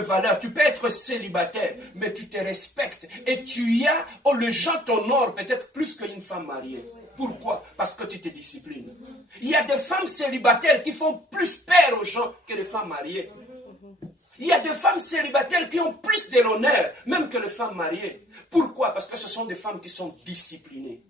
valeur. Tu peux être célibataire, mais tu te respectes. Et tu as, les gens t'honorent peut-être plus qu'une femme mariée. Pourquoi? Parce que tu te disciplines. Il y a des femmes célibataires qui font plus peur aux gens que les femmes mariées. Il y a des femmes célibataires qui ont plus de l'honneur, même que les femmes mariées. Pourquoi? Parce que ce sont des femmes qui sont disciplinées.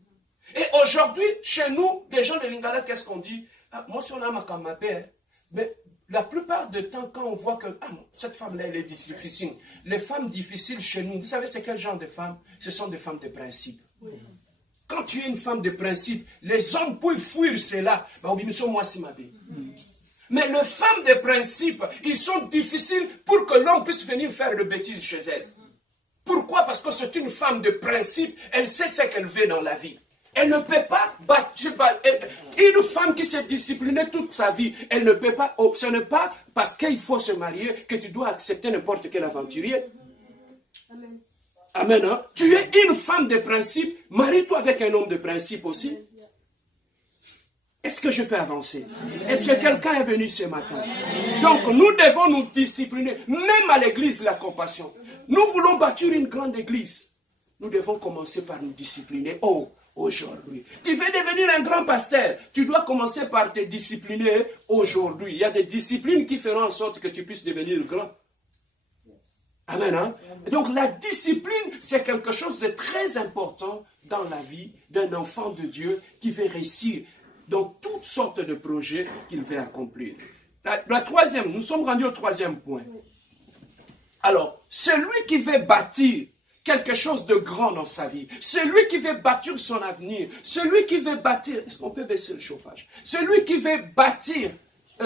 Et aujourd'hui, chez nous, les gens de Lingala, qu'est-ce qu'on dit? Moi, si on a ma père, mais la plupart du temps, quand on voit que cette femme-là, elle est difficile. Les femmes difficiles chez nous, vous savez, c'est quel genre de femmes? Ce sont des femmes de principe. Oui. Quand tu es une femme de principe, les hommes peuvent fuir cela. Mais les femmes de principe, ils sont difficiles pour que l'homme puisse venir faire de bêtises chez elle. Pourquoi? Parce que c'est une femme de principe, elle sait ce qu'elle veut dans la vie. Elle ne peut pas battre. Une femme qui s'est disciplinée toute sa vie, elle ne peut pas. Ce n'est pas parce qu'il faut se marier que tu dois accepter n'importe quel aventurier. Amen. Amen. Hein? Tu es une femme de principe, marie-toi avec un homme de principe aussi. Est-ce que je peux avancer? Est-ce que quelqu'un est venu ce matin? Donc nous devons nous discipliner, même à l'église, la compassion. Nous voulons bâtir une grande église. Nous devons commencer par nous discipliner. Aujourd'hui. Tu veux devenir un grand pasteur, tu dois commencer par te discipliner aujourd'hui. Il y a des disciplines qui feront en sorte que tu puisses devenir grand. Amen. Hein? Donc la discipline, c'est quelque chose de très important dans la vie d'un enfant de Dieu qui veut réussir dans toutes sortes de projets qu'il veut accomplir. La troisième, nous sommes rendus au troisième point. Alors, celui qui veut bâtir quelque chose de grand dans sa vie, celui qui veut bâtir son avenir, celui qui veut bâtir, est-ce qu'on peut baisser le chauffage? Celui qui veut bâtir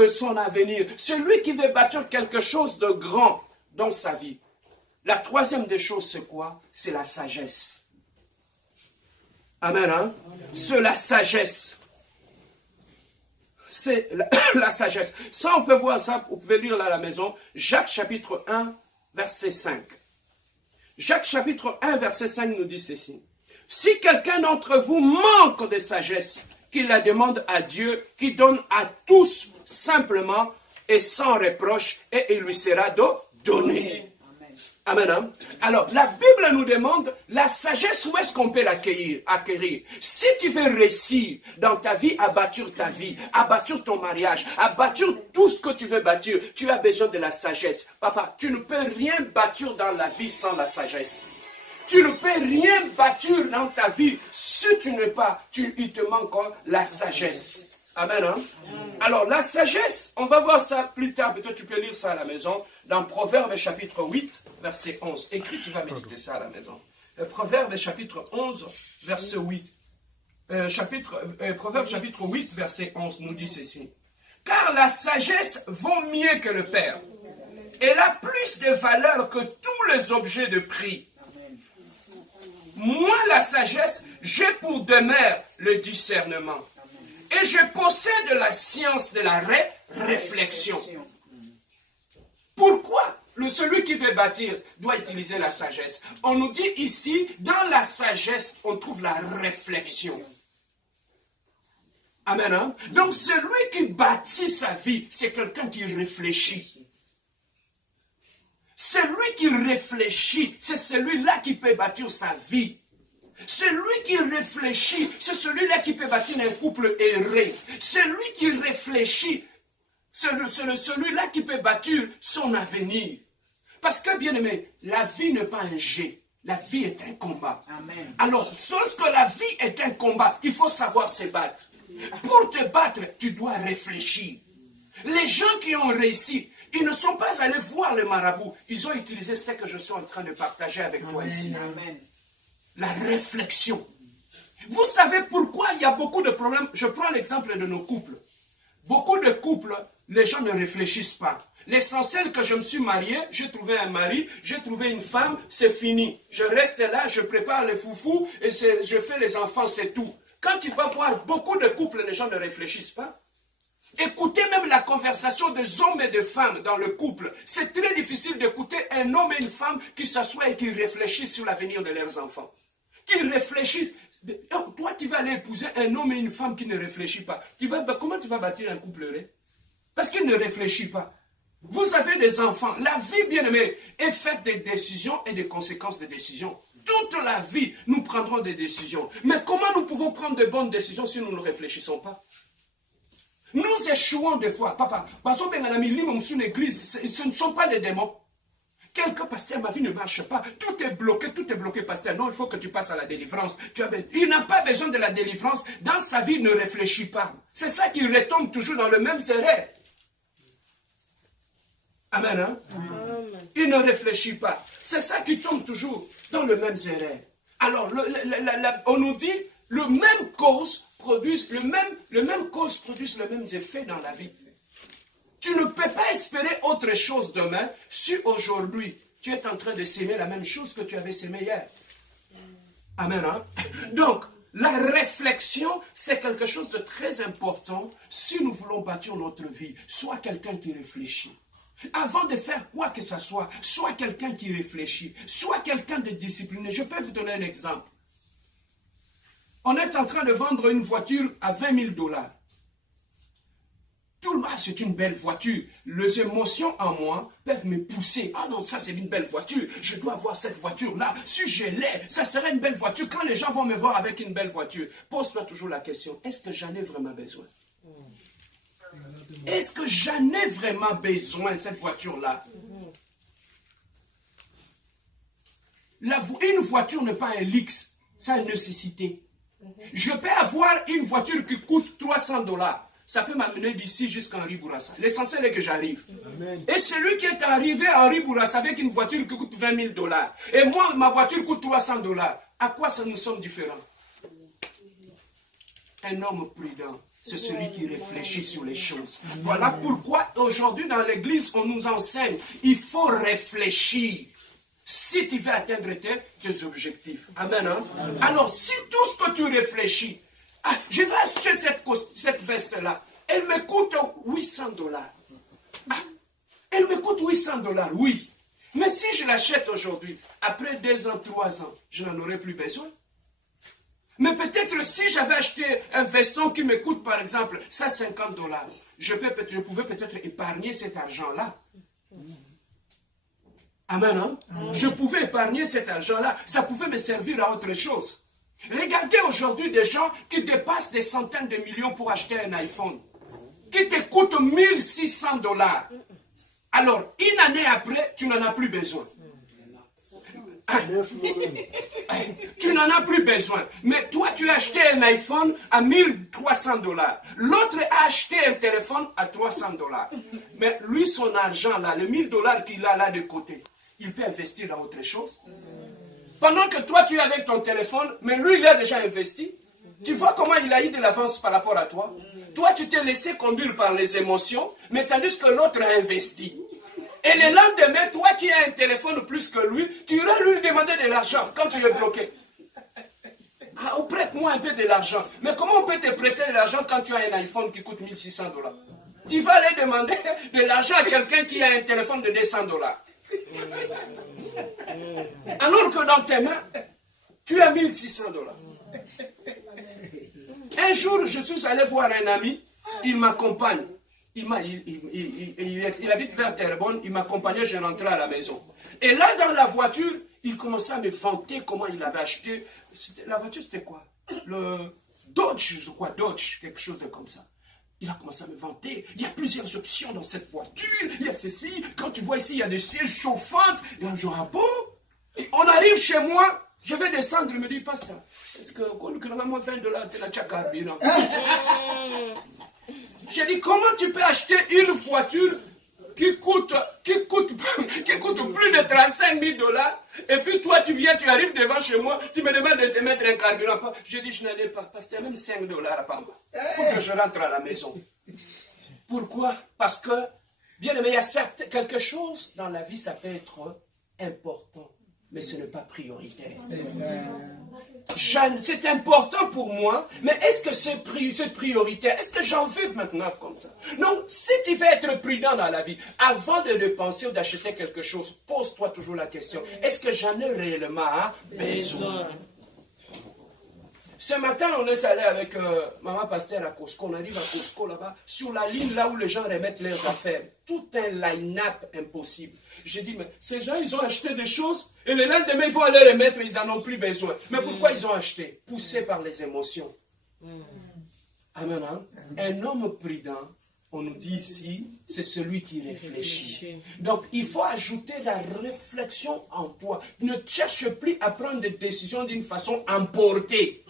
son avenir, celui qui veut bâtir quelque chose de grand dans sa vie. La troisième des choses, c'est quoi? C'est la sagesse. Amen, hein? C'est la sagesse. C'est la sagesse. Ça, on peut voir ça, vous pouvez lire là à la maison, Jacques chapitre 1, verset 5. Jacques chapitre 1, verset 5 nous dit ceci. Si quelqu'un d'entre vous manque de sagesse, qu'il la demande à Dieu, qui donne à tous simplement et sans reproche, et il lui sera donné. Amen. Amen. Alors, la Bible nous demande la sagesse, où est-ce qu'on peut l'acquérir? Si tu veux réussir dans ta vie, à bâtir ta vie, à bâtir ton mariage, à bâtir tout ce que tu veux bâtir, tu as besoin de la sagesse. Papa, tu ne peux rien bâtir dans la vie sans la sagesse. Tu ne peux rien bâtir dans ta vie si tu n'es pas, il te manque la sagesse. Amen. Hein? Alors, la sagesse, on va voir ça plus tard. Peut-être tu peux lire ça à la maison. Dans Proverbes chapitre 8, verset 11. Écris, tu vas méditer ça à la maison. Proverbes chapitre 11, verset 8. Proverbes chapitre 8, verset 11 nous dit ceci. Car la sagesse vaut mieux que le père. Elle a plus de valeur que tous les objets de prix. Moi, la sagesse, j'ai pour demeure le discernement. Et je possède la science de la réflexion. Pourquoi celui qui veut bâtir doit utiliser la sagesse? On nous dit ici, dans la sagesse, on trouve la réflexion. Amen. Hein? Donc celui qui bâtit sa vie, c'est quelqu'un qui réfléchit. Celui qui réfléchit, c'est celui-là qui peut bâtir sa vie. Celui qui réfléchit, c'est celui-là qui peut bâtir un couple erré. Celui qui réfléchit, c'est celui-là qui peut bâtir son avenir. Parce que, bien aimé, la vie n'est pas un jeu. La vie est un combat. Amen. Alors, lorsque la vie est un combat, il faut savoir se battre. Pour te battre, tu dois réfléchir. Les gens qui ont réussi, ils ne sont pas allés voir le marabout. Ils ont utilisé ce que je suis en train de partager avec toi ici. Amen. La réflexion. Vous savez pourquoi il y a beaucoup de problèmes? Je prends l'exemple de nos couples. Beaucoup de couples, les gens ne réfléchissent pas. L'essentiel que je me suis marié, j'ai trouvé un mari, j'ai trouvé une femme, c'est fini. Je reste là, je prépare les foufous et je fais les enfants, c'est tout. Quand tu vas voir beaucoup de couples, les gens ne réfléchissent pas. Écoutez même la conversation des hommes et des femmes dans le couple. C'est très difficile d'écouter un homme et une femme qui s'assoient et qui réfléchissent sur l'avenir de leurs enfants. Qui réfléchissent. Toi, tu vas aller épouser un homme et une femme qui ne réfléchissent pas. Comment tu vas bâtir un couple heureux? Parce qu'il ne réfléchit pas. Vous avez des enfants. La vie, bien aimée, est faite des décisions et des conséquences des décisions. Toute la vie, nous prendrons des décisions. Mais comment nous pouvons prendre de bonnes décisions si nous ne réfléchissons pas? Nous échouons des fois. Papa, parce que dans l'église, ce ne sont pas les démons. Quelqu'un, pasteur, ma vie ne marche pas. Tout est bloqué, pasteur. Non, il faut que tu passes à la délivrance. Il n'a pas besoin de la délivrance. Dans sa vie, il ne réfléchit pas. C'est ça qui retombe toujours dans le même erreur. Amen, hein? Amen. Il ne réfléchit pas. C'est ça qui tombe toujours dans le même erreur. Alors, on nous dit, le même cause produisent le même effet dans la vie. Tu ne peux pas espérer autre chose demain si aujourd'hui tu es en train de s'aimer la même chose que tu avais s'aimé hier. Amen. Hein? Donc, la réflexion, c'est quelque chose de très important si nous voulons bâtir notre vie. Sois quelqu'un qui réfléchit. Avant de faire quoi que ce soit, sois quelqu'un qui réfléchit. Sois quelqu'un de discipliné. Je peux vous donner un exemple. On est en train de vendre une voiture à 20 000 $. Tout le monde, c'est une belle voiture. Les émotions en moi peuvent me pousser. Ah non, ça c'est une belle voiture. Je dois avoir cette voiture-là. Si je l'ai, ça serait une belle voiture. Quand les gens vont me voir avec une belle voiture, pose-toi toujours la question, est-ce que j'en ai vraiment besoin? Est-ce que j'en ai vraiment besoin, cette voiture-là? Une voiture n'est pas un luxe, c'est une nécessité. Je peux avoir une voiture qui coûte 300 $. Ça peut m'amener d'ici jusqu'à Henri Bourassa. L'essentiel est que j'arrive. Et celui qui est arrivé à Henri Bourassa avec une voiture qui coûte 20 000 $, et moi, ma voiture coûte 300 $, à quoi ça nous sommes différents? Un homme prudent, c'est celui qui réfléchit sur les choses. Voilà pourquoi aujourd'hui dans l'église, on nous enseigne, il faut réfléchir. Si tu veux atteindre tes objectifs. Amen. Hein? Amen. Alors, si tout ce que tu réfléchis, je vais acheter cette veste-là, elle me coûte 800 $. Elle me coûte 800 $, oui. Mais si je l'achète aujourd'hui, après 2 ans, 3 ans, je n'en aurai plus besoin. Mais peut-être si j'avais acheté un veston qui me coûte, par exemple, 150 $, je pouvais peut-être épargner cet argent-là. Amen. Hein? Je pouvais épargner cet argent-là. Ça pouvait me servir à autre chose. Regardez aujourd'hui des gens qui dépassent des centaines de millions pour acheter un iPhone. Qui te coûte 1600 $. Alors, une année après, tu n'en as plus besoin. Tu n'en as plus besoin. Mais toi, tu as acheté un iPhone à 1300 $. L'autre a acheté un téléphone à 300 $. Mais lui, son argent là, le 1000 $ qu'il a là de côté, il peut investir dans autre chose. Pendant que toi, tu es avec ton téléphone, mais lui, il a déjà investi. Tu vois comment il a eu de l'avance par rapport à toi? Toi, tu t'es laissé conduire par les émotions, mais tandis que l'autre a investi. Et le lendemain, toi qui as un téléphone plus que lui, tu iras lui demander de l'argent quand tu es bloqué. Ah, prête-moi un peu de l'argent. Mais comment on peut te prêter de l'argent quand tu as un iPhone qui coûte 1600 $? Tu vas aller demander de l'argent à quelqu'un qui a un téléphone de 200 $. Alors que dans tes mains, tu as 1600 $. Un jour, je suis allé voir un ami, il m'accompagne. Il habite vers Terrebonne, il m'accompagnait, je rentrais à la maison. Et là, dans la voiture, il commençait à me vanter comment il avait acheté. La voiture, c'était quoi? Le Dodge, je crois, Dodge, quelque chose de comme ça. Il a commencé à me vanter. Il y a plusieurs options dans cette voiture. Il y a ceci. Quand tu vois ici, il y a des sièges chauffantes. Et un jour, ah bon? On arrive chez moi. Je vais descendre. Il me dit, pasteur, est-ce que moi 20 $, tu l'as carburant? J'ai dit, comment tu peux acheter une voiture qui coûte plus de 35 000 $, et puis toi tu viens, tu arrives devant chez moi, tu me demandes de te mettre un carburant. Je dis, je n'en ai pas, parce qu'il y a même 5 $ à prendre pour que je rentre à la maison. Pourquoi? Parce que, bien aimé, il y a quelque chose dans la vie, ça peut être important, mais ce n'est pas prioritaire. C'est important pour moi, mais est-ce que c'est prioritaire? Est-ce que j'en veux maintenant comme ça? Non, si tu veux être prudent dans la vie, avant de dépenser ou d'acheter quelque chose, pose-toi toujours la question, est-ce que j'en ai réellement besoin? Ce matin, on est allé avec Maman Pasteur à Costco. On arrive à Costco là-bas, sur la ligne là où les gens remettent leurs affaires. Tout un line-up impossible. J'ai dit, mais ces gens, ils ont acheté des choses et le lendemain, ils vont aller remettre, ils n'en ont plus besoin. Mais pourquoi ils ont acheté? Poussés par les émotions. Amen. Hein? Un homme prudent, on nous dit ici, c'est celui qui réfléchit. Donc, il faut ajouter la réflexion en toi. Ne cherche plus à prendre des décisions d'une façon emportée.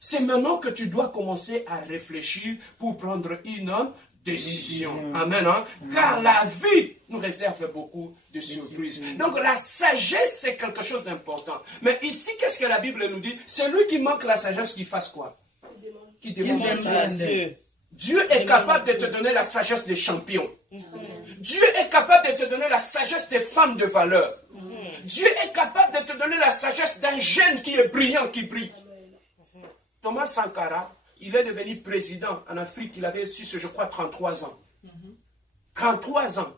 C'est maintenant que tu dois commencer à réfléchir pour prendre une décision. Amen. Hein? Car la vie nous réserve beaucoup de surprises. Donc, la sagesse, c'est quelque chose d'important. Mais ici, qu'est-ce que la Bible nous dit? Celui qui manque la sagesse, qu'il fasse quoi? Qui demande à Dieu. Dieu est capable de te donner la sagesse des champions. Dieu est capable de te donner la sagesse des femmes de valeur. Dieu est capable de te donner la sagesse d'un jeune qui est brillant, qui brille. Thomas Sankara, il est devenu président en Afrique. Il avait eu, je crois, 33 ans. 33 ans.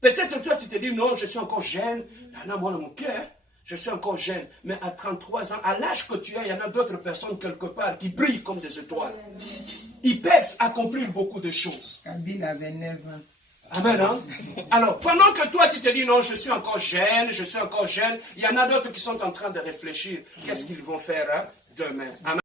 Peut-être toi, tu te dis, non, je suis encore jeune. Non, moi, dans mon cœur, je suis encore jeune. Mais à 33 ans, à l'âge que tu as, il y en a d'autres personnes quelque part qui brillent comme des étoiles. Ils peuvent accomplir beaucoup de choses. Kabila avait 9 ans. Amen. Hein? Alors, pendant que toi, tu te dis, non, je suis encore jeune, il y en a d'autres qui sont en train de réfléchir. Qu'est-ce qu'ils vont faire demain? Amen.